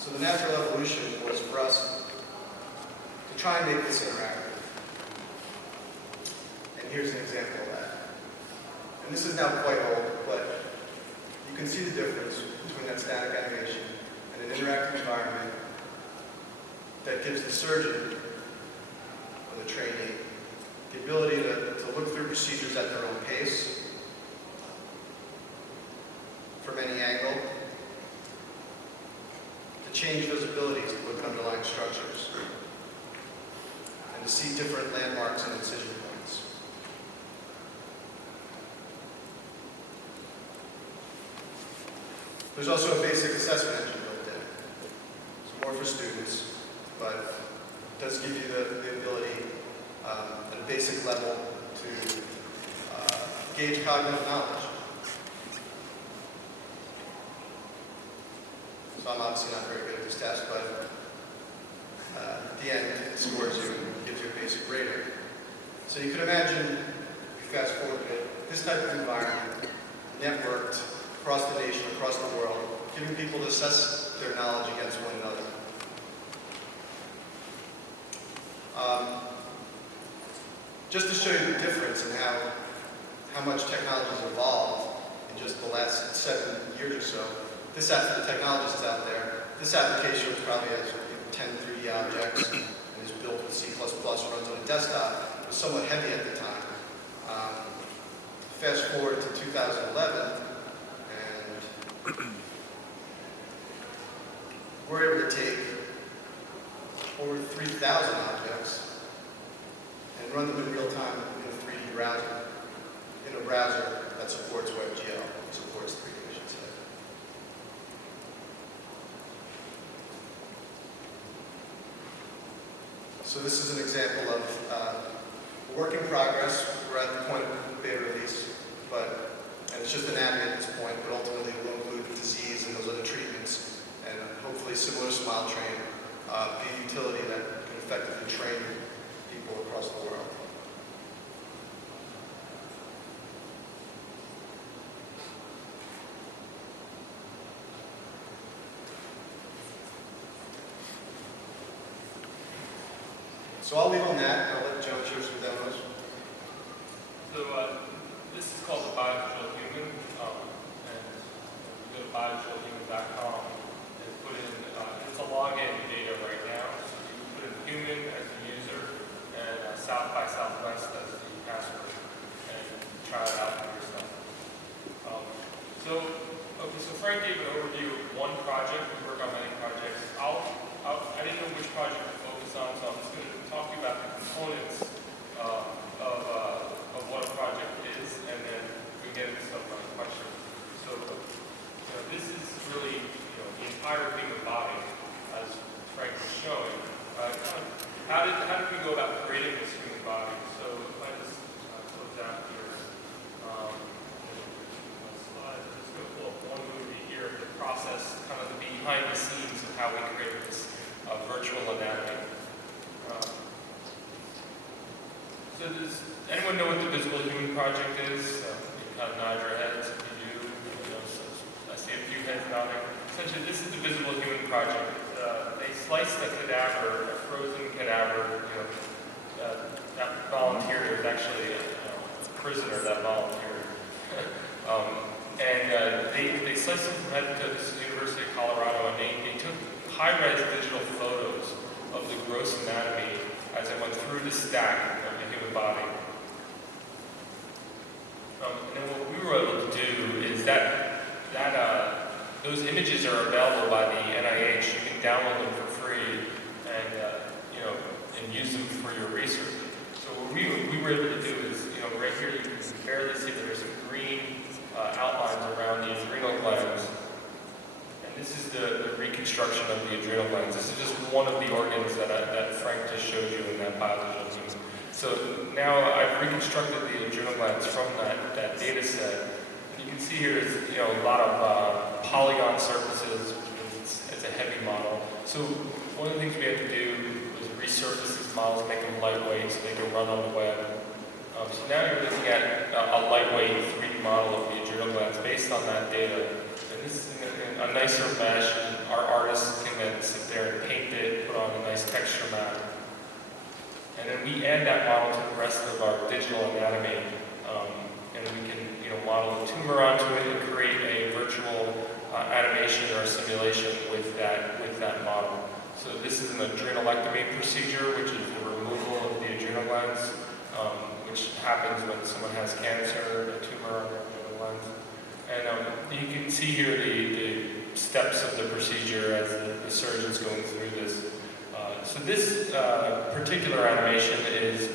So the natural evolution was for us to try and make this interactive. And here's an example of that. And this is now quite old, but you can see the difference between that static animation and an interactive environment that gives the surgeon or the trainee the ability to look through procedures at their own pace, from any angle, to change those abilities to look at underlying structures, and to see different landmarks and incision points. There's also a basic assessment engine built in. It's more for students, but it does give you the ability at a basic level to gauge cognitive knowledge. So I'm obviously not very good at this test, but at the end it scores you and gives you a basic rating. So you can imagine, if you fast forward a bit, this type of environment, networked across the nation, across the world, giving people to assess their knowledge against one another. Just to show you the difference in how much technology has evolved in just the last 7 years or so, this app for the technologists out there, this application probably has 10 3D objects and is built with C++, runs on a desktop. It was somewhat heavy at the time. Fast forward to 2011, and we're able to take over 3,000 objects and run them in real time in a 3D browser, in a browser that supports WebGL, supports 3D, I should say. So this is an example of a work in progress. We're at the point of beta release, and it's just an admin at this point, but ultimately it will include disease and those other treatments, and hopefully similar to Smile Train, be a utility that can effectively train people across the world. So I'll leave on that, and I'll let Joe share some demos. So this is called the Biodigital Human, and you go to biodigitalhuman.com and put in, it's a login data right now, so you put in human as the user and South by Southwest as the password, and try it out for yourself. So Frank gave an overview of one project. We work on many projects. I didn't know which project to focus on, so I'm just going to talk to you about the components of what a project is, and then we get into some questions. So, this is really the entire human body, as Frank was showing. How did we go about creating this human body? So if I just close out here, slide, just going to pull up one movie here, the process, kind of the behind the scenes of how we created this virtual anatomy. So does anyone know what the Visible Human Project is? You can kind of nod your heads if you do. So I see a few heads nodding. Essentially, this is the Visible Human Project. They sliced a cadaver, a frozen cadaver. That volunteer was actually a prisoner that volunteered. They sliced it from head to toe. This is the University of Colorado, and they took high-res digital photos of the gross anatomy as it went through the stack of the human body. And then what we were able to do is those images are available by the NIH. You can download them for free and use them for your research. So what we were able to do is, right here you can barely see that there's some green outlines around the adrenal glands. And this is the reconstruction of the adrenal glands. This is just one of the organs that Frank just showed you in that biological human. So now I've reconstructed the adrenal glands from that data set. And you can see here is a lot of polygon surfaces. It's a heavy model. So one of the things we had to do was resurface these models, make them lightweight so they can run on the web. So now you're looking at a lightweight 3D model of the adrenal glands based on that data. And this is a nicer mesh, and our artists can then sit there and paint it, put on a nice texture map. And then we add that model to the rest of our digital anatomy, and we can, model a tumor onto it and create a virtual animation or simulation with that model. So this is an adrenalectomy procedure, which is the removal of the adrenal glands, which happens when someone has cancer, a tumor on their adrenal glands. And you can see here the steps of the procedure as the surgeon's going through this. So this particular animation is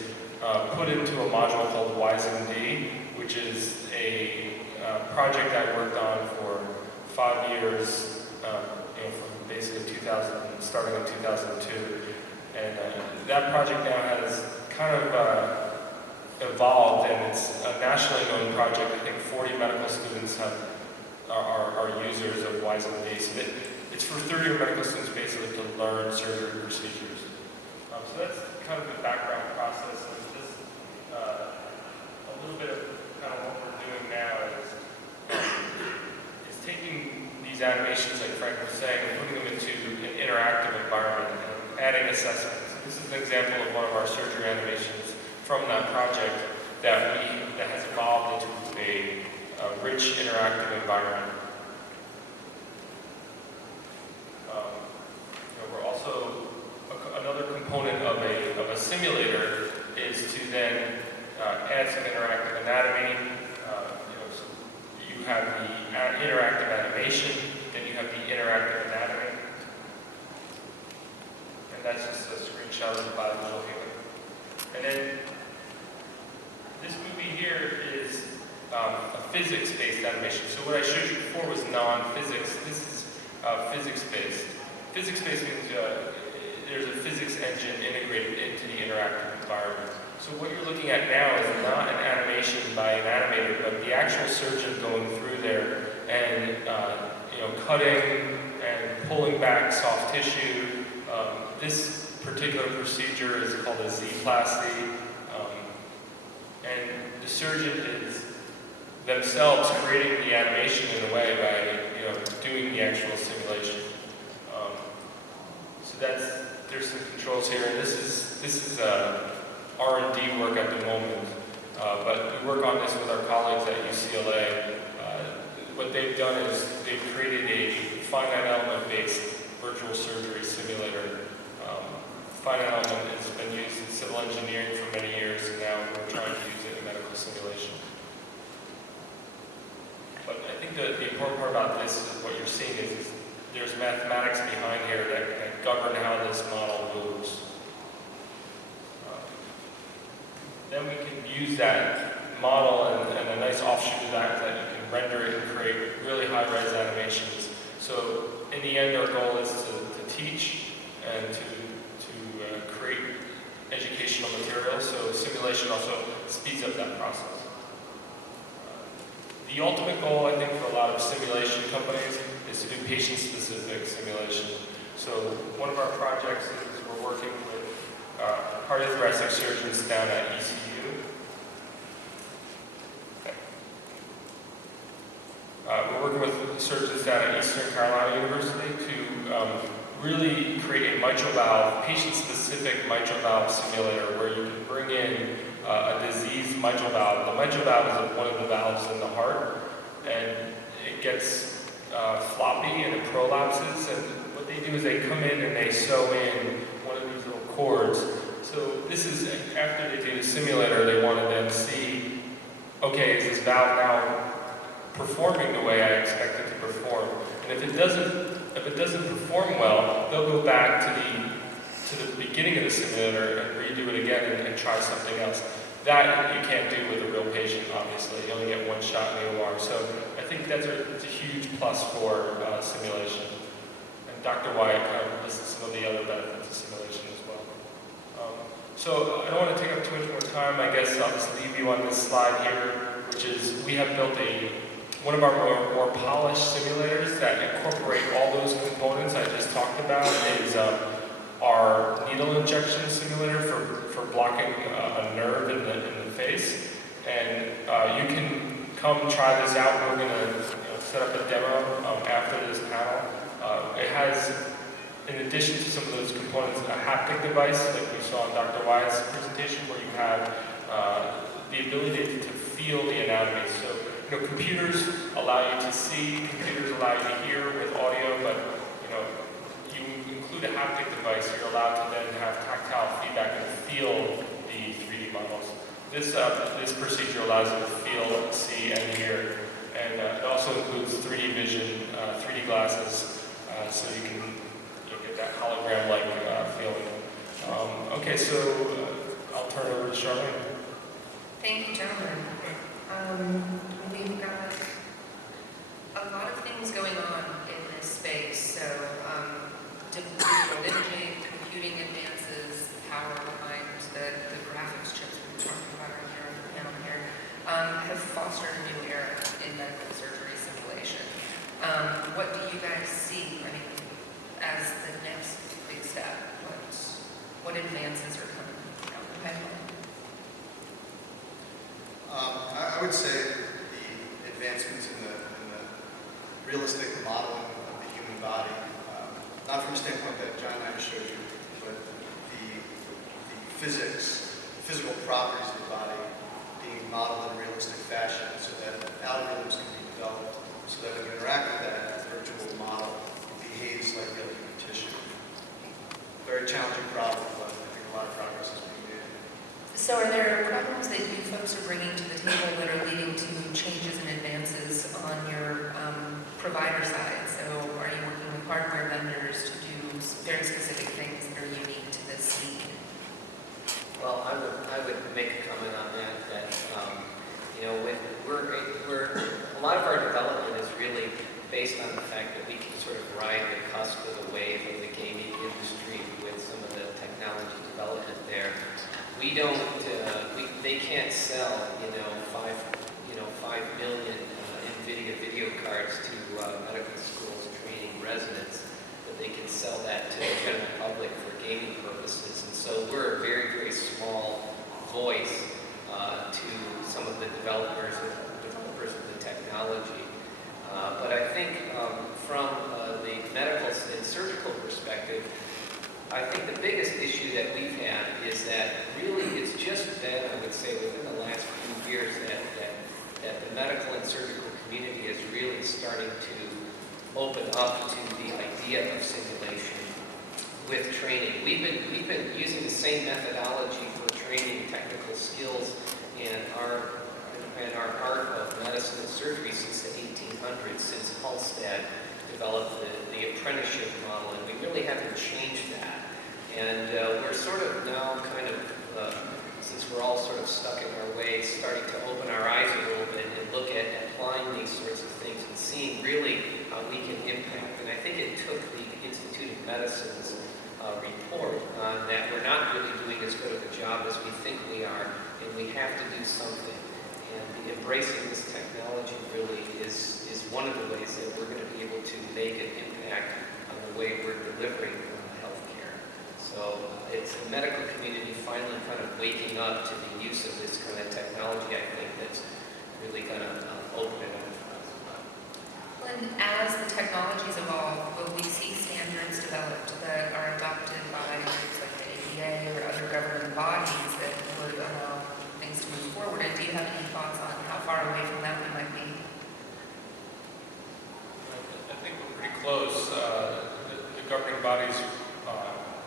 put into a module called WiseMD, which is a project I worked on for 5 years, from basically starting in 2002. And that project now has kind of evolved, and it's a nationally known project. I think 40 medical students are users of WiseMD. So it's for third-year medical students basically to learn surgery procedures. So that's kind of the background process. And just a little bit of kind of what we're doing now is taking these animations, like Frank was saying, and putting them into an interactive environment and adding assessments. This is an example of one of our surgery animations from that project that has evolved into a rich interactive environment. We're also another component of a simulator is to then add some interactive anatomy. So you have the interactive animation, then you have the interactive anatomy, and that's just a screenshot of the biological human. And then this movie here is a physics-based animation. So what I showed you before was non-physics. This is physics-based. Physics-based means there's a physics engine integrated into the interactive environment. So what you're looking at now is not an animation by an animator, but the actual surgeon going through there and cutting and pulling back soft tissue. This particular procedure is called a Z-plasty, and the surgeon is themselves creating the animation in a way by doing the actual simulation. So there's some controls here, and this is R&D work at the moment, but we work on this with our colleagues at UCLA. What they've done is they've created a finite element-based virtual surgery simulator. Finite element has been used in civil engineering for many years, and now we're trying to use it in medical simulation. But I think the important part about this is what you're seeing is there's mathematics behind here that govern how this model moves. Then we can use that model and a nice offshoot of that you can render it and create really high-res animations. So in the end, our goal is to teach and to create educational material. So simulation also speeds up that process. The ultimate goal, I think, for a lot of simulation companies is to do patient-specific simulation. So one of our projects is we're working with cardiothoracic surgeons down at ECU. We're working with surgeons down at Eastern Carolina University to really create a mitral valve, patient-specific mitral valve simulator where you can bring in a diseased mitral valve. The mitral valve is one of the valves in the heart, and it gets floppy and it prolapses, and what they do is they come in and they sew in one of these little cords. So this is, after they do the simulator, they want to then see, okay, is this valve now performing the way I expect it to perform? And if it doesn't perform well, they'll go back to the beginning of the simulator and redo it again and try something else. That you can't do with a real patient, obviously. You only get one shot in the OR. So I think it's a huge plus for simulation. And Dr. Wyatt kind of listed some of the other benefits of simulation as well. So I don't want to take up too much more time. I guess I'll just leave you on this slide here, which is we have built one of our more polished simulators that incorporate all those components I just talked about. Is our needle injection simulator for blocking a nerve in the face. And you can come try this out. We're going to set up a demo after this panel. It has in addition to some of those components, a haptic device like we saw in Dr. Wyatt's presentation, where you have the ability to feel the anatomy. So, computers allow you to see, computers allow you to hear with audio, but you include a haptic device, you're allowed to then have tactile feedback and feel the 3D models. This procedure allows you to feel, see, and hear. And it also includes 3D vision, 3D glasses, so you can get that hologram-like feeling. Okay, so I'll turn it over to Charlene. Thank you, gentlemen. We've got a lot of things going on in this space. So, digital imaging, computing advances, power behind the graphics chips we were talking about earlier on the panel here, have fostered a new era in medical surgery simulation. What do you guys see, as the next big step? What advances are coming down the pipeline? I would say the advancements in the realistic modeling of the human body, not from a standpoint that John and I showed you, but the physical properties of the body being modeled in a realistic fashion so that algorithms can be developed so that when you interact with that virtual model, it behaves like real human tissue. Very challenging problem, but I think a lot of progress is being made. So are there problems that you folks are bringing to the table that are leading to changes and advances on your provider side? So are you working with hardware vendors to do very specific things that are unique to this need? Well, I would make a comment on that a lot of our development is really based on the fact that we can sort of ride the cusp of the wave of the gaming industry with some of the technology development there. They can't sell, 5 million NVIDIA video cards to medical schools training residents, but they can sell that to the general public for gaming purposes. And so we're a very, very small voice to some of the developers of the technology. But I think from the medical and surgical perspective, I think the biggest issue that we've had is that really it's just been, I would say, within the last few years that the medical and surgical community is really starting to open up to the idea of simulation with training. We've been using the same methodology for training technical skills and our art of medicine and surgery since the 1800s, since Halstead developed the apprenticeship model, and we really haven't changed that. And we're sort of now kind of, since we're all sort of stuck in our ways, starting to open our eyes a little bit and look at applying these sorts of things and seeing really how we can impact. And I think it took the Institute of Medicine's report on that we're not really doing as good of a job as we think we are, and we have to do something. And embracing this technology really is one of the ways that we're going to be able to make an impact on the way we're delivering healthcare. So it's the medical community finally kind of waking up to the use of this kind of technology, I think, that's really going to open it up for us. And as the technologies evolve, will we see standards developed that are adopted by groups like the ADA or other government bodies that would allow things to move forward? And do you have any thoughts on how far away from that we might be? I think we're pretty close. The governing bodies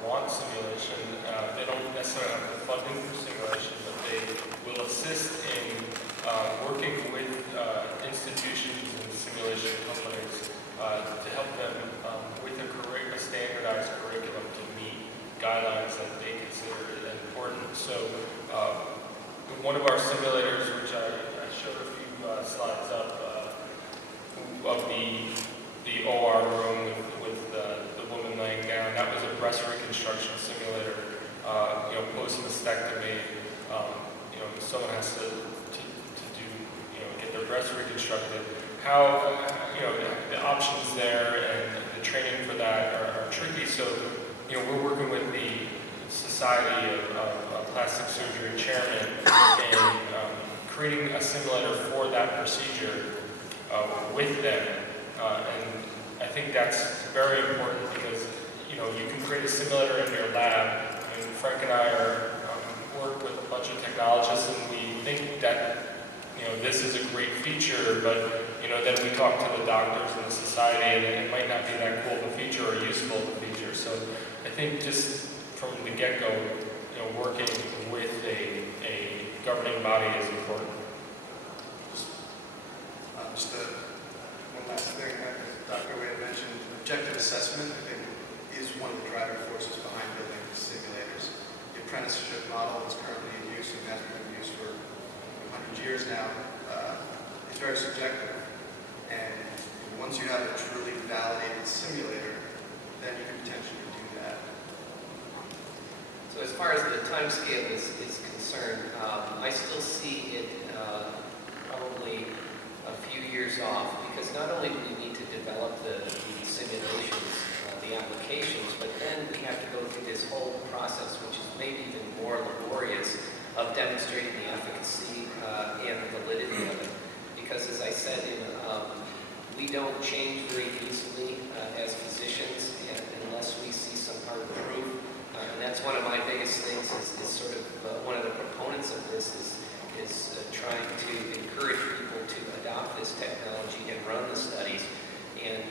want simulation. They don't necessarily have the funding for simulation, but they will assist in working with institutions and simulation companies to help them with a standardized curriculum to meet guidelines that they consider important. So one of our simulators, which I showed a few slides up, of the OR room with the woman laying down, that was a breast reconstruction simulator. Post-mastectomy, someone has to do, get their breast reconstructed. How, the options there and the training for that are tricky. So, we're working with the Society of Plastic Surgery Chairman and creating a simulator for that procedure with them. And I think that's very important because, you can create a simulator in your lab. I mean, Frank and I work with a bunch of technologists, and we think that this is a great feature, but then we talk to the doctors and the society, and it might not be that cool of a feature or useful of a feature. So I think just from the get-go, working with a governing body is important. Just one last thing, as Dr. Wade mentioned, objective assessment, I think, is one of the driving forces behind building simulators. The apprenticeship model that's currently in use and has been in use for 100 years now is very subjective. And once you have a truly validated simulator, then you can potentially do that. So as far as the time scale is concerned, I still see it probably a few years off, because not only do we need to develop the simulations, the applications, but then we have to go through this whole process, which is maybe even more laborious, of demonstrating the efficacy and the validity of it. Because as I said, we don't change very easily as physicians unless we see some hard proof. And that's one of my biggest things is sort of one of the proponents of this is trying to encourage people to adopt this technology and run the studies. And